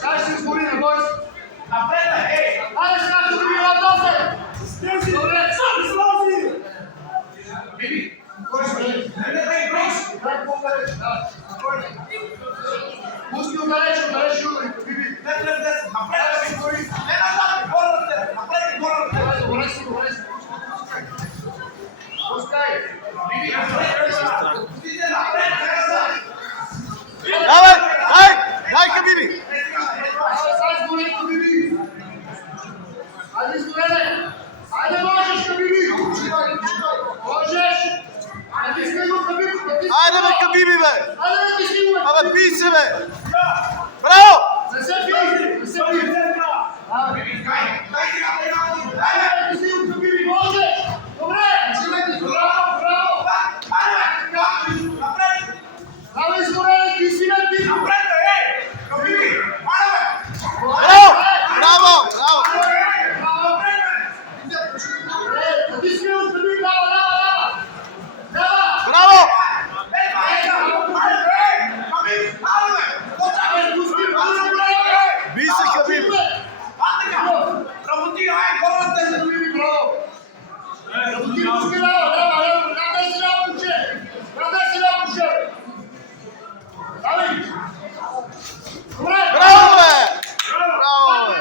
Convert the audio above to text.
Как се избори на бой? Напред, ей! Айде сега ще ви радосе! Стези! Добре! Слази! Биби! Кой ще бъде? Не, брос! Как по-далеч? Да. Пусти отдалеч ударите, Биби! Не, напред да ми говори! Не назад, горната! Напред и горната! Добре си! Пускай! Биби! Пустите напред! Давай! Дай ка Биби! Айде изгореле! Айде можеш, Биби! Можеш! Айде стига го, Биби! Айде бе, ка Биби, бе! Айде бе, ти стига! Абе, пи се, бе! Браво! Не се пи! Биби, дай сега! Айде, ти стига го, Биби! Можеш! Добре! Браво! Напред! Давай изгореле, ти си не ти! Напред, бе! Биби! Айде, бе! Браво! Браво! Би се, Хабиб! Браво, бе! Браво, бе!